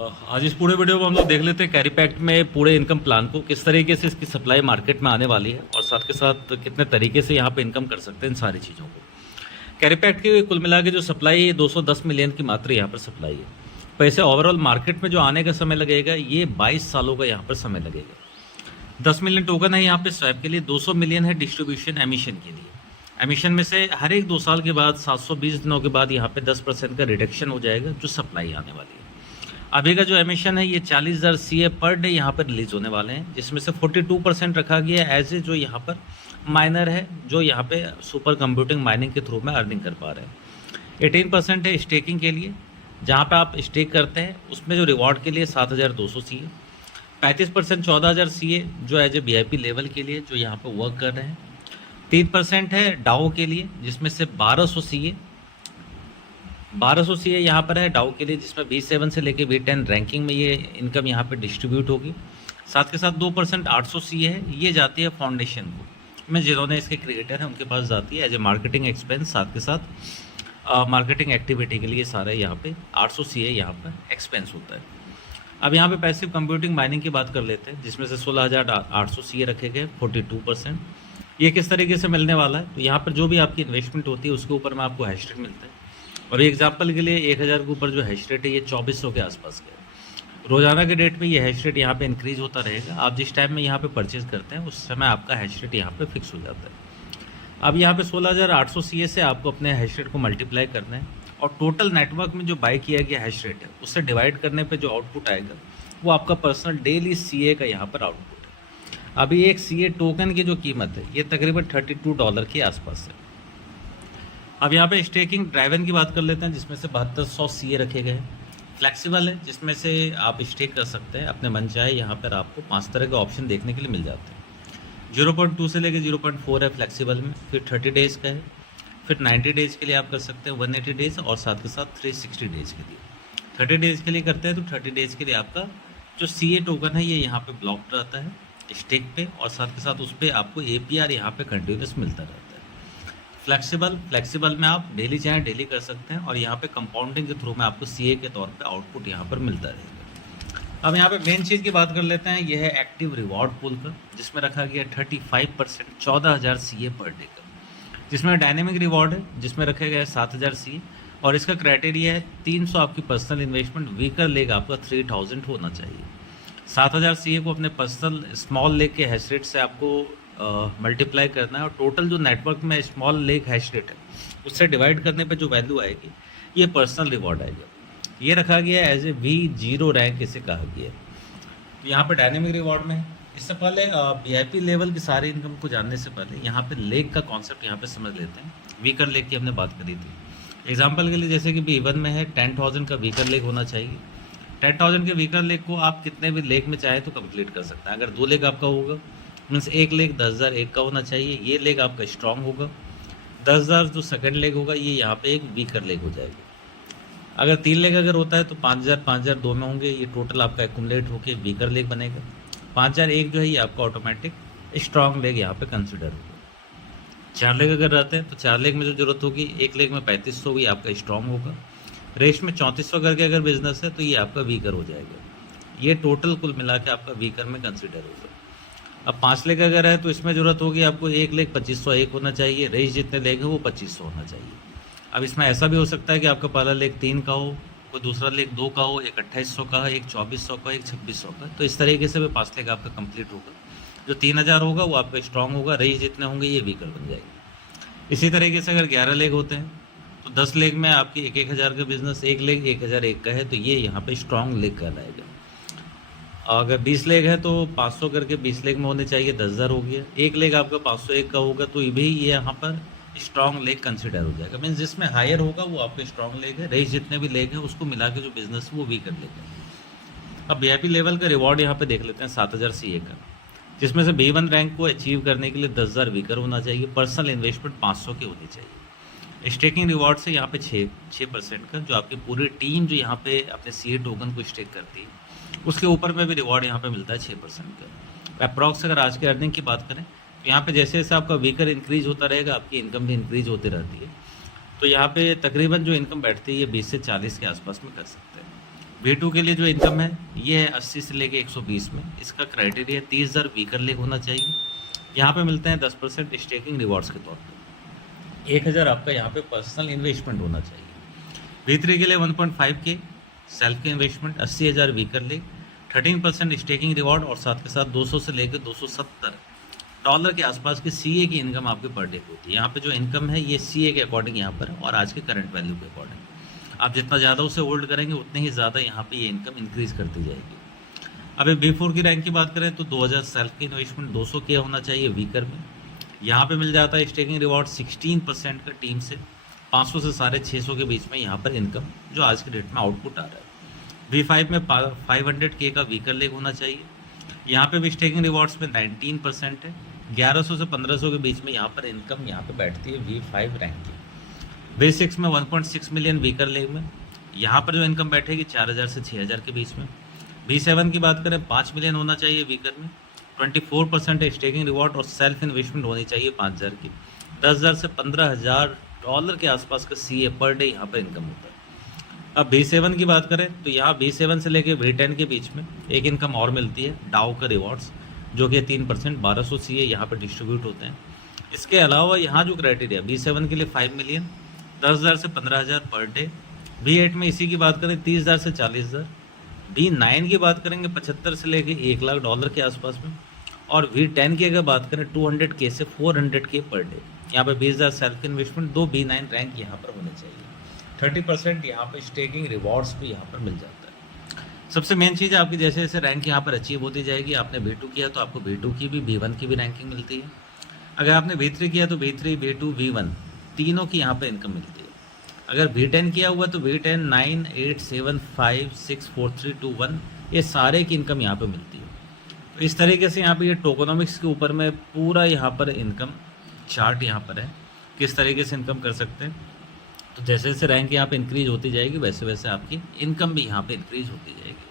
आज इस पूरे वीडियो में हम लोग देख लेते हैं कैरी पैक्ट में पूरे इनकम प्लान को, किस तरीके से इसकी सप्लाई मार्केट में आने वाली है और साथ के साथ कितने तरीके से यहाँ पे इनकम कर सकते हैं इन सारी चीज़ों को। कैरी पैक्ट की कुल मिला के जो सप्लाई है 210 मिलियन की मात्र यहाँ पर सप्लाई है। पैसे ओवरऑल मार्केट में जो आने का समय लगेगा ये 22 सालों का यहाँ पर समय लगेगा। 10 मिलियन टोकन है यहाँ पे स्वैप के लिए, 200 मिलियन है डिस्ट्रीब्यूशन एमिशन के लिए। एमिशन में से हर एक 2 साल के बाद 720 दिनों के बाद यहाँ पे 10% का रिडक्शन हो जाएगा जो सप्लाई आने वाली है। अभी का जो एमिशन है ये 40,000 CA पर डे यहाँ पर रिलीज होने वाले हैं, जिसमें से 42% रखा गया है एज ए जो यहाँ पर माइनर है, जो यहाँ पे सुपर कंप्यूटिंग माइनिंग के थ्रू में अर्निंग कर पा रहे हैं। 18% है स्टेकिंग के लिए, जहाँ पे आप स्टेक करते हैं उसमें जो रिवॉर्ड के लिए 7,200 CA। 35% 14,000 CA जो एज ए VIP लेवल के लिए जो यहाँ पर वर्क कर रहे हैं। 3% है डाओ के लिए, जिसमें से 1200 CA यहाँ पर है डाउ के लिए, जिसमें V7 से लेके V10 रैंकिंग में ये इनकम यहाँ पे डिस्ट्रीब्यूट होगी। साथ के साथ 2% 800 CA है, ये जाती है फाउंडेशन को में जिन्होंने इसके क्रिएटर हैं उनके पास जाती है एज ए मार्केटिंग एक्सपेंस। साथ के साथ मार्केटिंग एक्टिविटी के लिए सारा यहाँ पे 800 CA यहाँ पर एक्सपेंस होता है। अब यहाँ पे पैसिव कंप्यूटिंग माइनिंग की बात कर लेते हैं, जिसमें से 16,800 CA रखे गए, 42%। ये किस तरीके से मिलने वाला है, तो यहाँ पर जो भी आपकी इन्वेस्टमेंट होती है उसके ऊपर में आपको हैश रेट मिलता है। और एग्जांपल के लिए 1000 के ऊपर जो हैश रेट है ये 2400 के आसपास का है। रोजाना के डेट में ये हैश रेट यहाँ पे इंक्रीज होता रहेगा। आप जिस टाइम में यहाँ पे परचेज करते हैं उस समय आपका हैश रेट यहाँ पे फिक्स हो जाता है। अब यहाँ पे 16,800 CA से आपको अपने हैश रेट को मल्टीप्लाई करना है और टोटल नेटवर्क में जो बाय किया गया हैश रेट है उससे डिवाइड करने पर जो आउटपुट आएगा वो आपका पर्सनल डेली CA का यहाँ पर आउटपुट है। अभी एक CA टोकन की जो कीमत है ये तकरीबन $32 के आसपास है। अब यहाँ पे स्टेकिंग ड्राइवन की बात कर लेते हैं, जिसमें से 7200 CA रखे गए हैं। फ्लेक्सिबल है, जिसमें से आप स्टेक कर सकते हैं अपने मन चाहे। यहाँ पर आपको 5 तरह के ऑप्शन देखने के लिए मिल जाते हैं। 0.2 से लेकर 0.4 है फ्लेक्सिबल में, फिर 30 डेज़ का है, फिर 90 डेज़ के लिए आप कर सकते हैं, 180 डेज़ और साथ के साथ 360 डेज़ के लिए। 30 डेज़ के लिए करते हैं तो 30 डेज़ के लिए आपका जो CA टोकन है ये यहाँ पर ब्लॉक रहता है स्टेक पे, और साथ के साथ उस पर आपको APR यहाँ पर कंटिन्यूस मिलता रहता है। फ्लेक्सिबल में आप डेली चाहे डेली कर सकते हैं और यहाँ पे कंपाउंडिंग के थ्रू में आपको CA के तौर पे आउटपुट यहाँ पर मिलता रहेगा। अब यहाँ पे मेन चीज़ की बात कर लेते हैं, यह है एक्टिव रिवॉर्ड पूल का, जिसमें रखा गया 35% 14,000 CA पर डे का, जिसमें डायनेमिक रिवॉर्ड है जिसमें रखा गया है 7,000 CA और इसका क्राइटेरिया है 300 आपकी पर्सनल इन्वेस्टमेंट, वीकर लेग आपका 3000 होना चाहिए। 7,000 CA को अपने पर्सनल स्मॉल लेग के हैश रेट से आपको मल्टीप्लाई करना है और टोटल जो नेटवर्क में स्मॉल लेग हैश रेट है उससे डिवाइड करने पे जो वैल्यू आएगी ये पर्सनल रिवॉर्ड आएगा। ये रखा गया है एज ए V0 रैंक इसे कहा गया है। तो यहाँ पे डायनेमिक रिवॉर्ड में इससे पहले VIP लेवल की सारी इनकम को जानने से पहले यहाँ पे लेग का कॉन्सेप्ट यहाँ पे समझ लेते हैं। वीकर लेग की हमने बात करी थी। एग्जाम्पल के लिए जैसे कि B1 में है 10,000 का वीकर लेग होना चाहिए। 10,000 के वीकर लेग को आप कितने भी लेग में चाहे तो कंप्लीट कर सकते हैं। अगर 2 लेग आपका होगा मीन्स एक लेग 10,001 का होना चाहिए, ये लेग आपका स्ट्रांग होगा। 10,000 जो सेकंड लेग होगा ये यहाँ पे एक वीकर लेग हो जाएगा। अगर 3 लेग अगर होता है तो 5,000 2 में होंगे, ये टोटल आपका एक्यूमुलेट होकर वीकर लेग बनेगा। 5,001 जो है ये आपका ऑटोमेटिक स्ट्रांग लेग यहाँ पे कंसिडर होगा। 4 लेग अगर रहते हैं तो 4 लेग में जो जरूरत होगी, एक लेग में 3500 होगी आपका स्ट्रांग होगा। रेस्ट में 3400 करके अगर बिजनेस है तो ये आपका वीकर हो जाएगा। ये टोटल कुल मिला के आपका वीकर में कंसिडर होगा। अब 5 लेग अगर है तो इसमें ज़रूरत होगी आपको एक लेग 2501 होना चाहिए, रेस जितने लेग है वो 2500 होना चाहिए। अब इसमें ऐसा भी हो सकता है कि आपका पहला लेग 3 का हो, कोई दूसरा लेग 2 का हो, एक 2800 का है, एक 2400 का, एक 2600 का। तो इस तरीके से भी 5 लेग आपका कंप्लीट होगा। जो 3000 होगा वो आपका स्ट्रांग होगा, रेस जितने होंगे ये वीकर बन जाएगी। इसी तरीके से अगर 11 लेग होते हैं तो 10 लेग में आपकी 1,000 का बिजनेस, एक लेग 1,001 का है तो ये यहाँ पर स्ट्रांग लेग कहलाएगा। अगर 20 लेग है तो 500 करके 20 लेग में होने चाहिए, 10,000 हो गया। एक लेग आपका 501 का होगा तो ये भी ये यहाँ पर स्ट्रांग लेग कंसिडर हो जाएगा। मीन्स जिसमें हायर होगा वो आपका स्ट्रांग लेग है, रेस जितने भी लेग है उसको मिला के जो बिजनेस है वो वीकर लेग है। अब VIP लेवल का रिवॉर्ड यहाँ पे देख लेते हैं 7,000 CA का, जिसमें से B1 रैंक को अचीव करने के लिए 10,000 वीकर होना चाहिए, पर्सनल इन्वेस्टमेंट 500 की होनी चाहिए। स्टेकिंग रिवॉर्ड से यहाँ पे 6% का जो आपकी पूरी टीम जो यहाँ पे अपने CA टोकन को स्टेक करती है उसके ऊपर में भी रिवॉर्ड यहाँ पे मिलता है 6% का। अप्रॉक्स अगर आज के अर्निंग की बात करें तो यहाँ पे जैसे जैसे आपका वीकर इंक्रीज होता रहेगा आपकी इनकम भी इंक्रीज होती रहती है। तो यहाँ पे तकरीबन जो इनकम बैठती है ये 20 से 40 के आसपास में कर सकते हैं। V2 के लिए जो इनकम है ये है 80 से लेके 120 में। इसका क्राइटेरिया 30,000 वीकर लेग होना चाहिए। यहाँ पे मिलते हैं 10% स्टेकिंग रिवॉर्ड्स के तौर पे। 1,000 आपका यहाँ पे पर्सनल इन्वेस्टमेंट होना चाहिए। V3 के लिए 1.5 के सेल्फ के investment, 80,000 weaker leg, 13% staking reward और साथ के साथ 200 से लेकर $270 के आसपास की CA की इनकम आपके पर डे होती है। यहाँ पे जो इनकम है ये CA के अकॉर्डिंग यहाँ पर और आज के करंट वैल्यू के अकॉर्डिंग आप जितना ज़्यादा उसे होल्ड करेंगे उतने ही ज़्यादा यहाँ पे ये इनकम इंक्रीज़ करती जाएगी। अभी B4 की रैंक की बात करें तो 2000 सेल्फ की इन्वेस्टमेंट 200 के होना चाहिए वीकर में। यहाँ पे मिल जाता है स्टेकिंग रिवॉर्ड 16% का टीम से, 500 से 650 के बीच में यहाँ पर इनकम जो आज के डेट में आउटपुट आ रहा है। V5 में 500K का वीकर लेग होना चाहिए। यहाँ पे भी स्टेकिंग रिवॉर्ड्स में 19% है, 1100 से 1500 के बीच में यहाँ पर इनकम यहाँ पे बैठती है V5 रैंक की। V6 में 1.6 मिलियन वीकर लेग में यहाँ पर जो इनकम बैठेगी 4000 से 6000 के बीच में। V7 की बात करें 5 मिलियन होना चाहिए वीकर में, 24% है स्टेकिंग रिवॉर्ड और सेल्फ इन्वेस्टमेंट होनी चाहिए 5000 की। 10,000 से $15,000 के आसपास का CA पर डे यहाँ पर इनकम होता है। अब V7 की बात करें तो यहाँ V7 से लेके V10 के बीच में एक इनकम और मिलती है डाउ का रिवॉर्ड्स, जो कि 3% 1200 CA यहाँ पर डिस्ट्रीब्यूट होते हैं। इसके अलावा यहाँ जो क्राइटेरिया V7 के लिए 5 मिलियन, 10,000 से 15,000 पर डे। V8 में इसी की बात करें 30,000 से 40,000। V9 की बात करेंगे 75 से लेके $1,00,000 के आसपास में। और V10 की अगर बात करें 200K से 400K पर डे। यहाँ पर 20,000 सेल्फ इन्वेस्टमेंट, 2 V9 रैंक यहाँ पर होने चाहिए। 30% यहाँ पर स्टेकिंग रिवॉर्ड्स भी यहाँ पर मिल जाता है। सबसे मेन चीज़ आपकी जैसे जैसे रैंक यहाँ पर अचीव होती जाएगी, आपने V2 किया तो आपको V2 की भी V1 की भी रैंकिंग मिलती है। अगर आपने V3 किया तो V3 V2 V1 तीनों की यहाँ पर इनकम मिलती है। अगर V10 किया हुआ तो V10 9 8 7 5 6 4 3 2 1 ये सारे की इनकम यहाँ पर मिलती है। तो इस तरीके से यहाँ पर ये टोकोनॉमिक्स के ऊपर में पूरा यहाँ पर इनकम चार्ट यहाँ पर है, किस तरीके से इनकम कर सकते हैं। तो जैसे जैसे रैंक यहाँ पे इंक्रीज होती जाएगी वैसे वैसे आपकी इनकम भी यहाँ पे इंक्रीज होती जाएगी।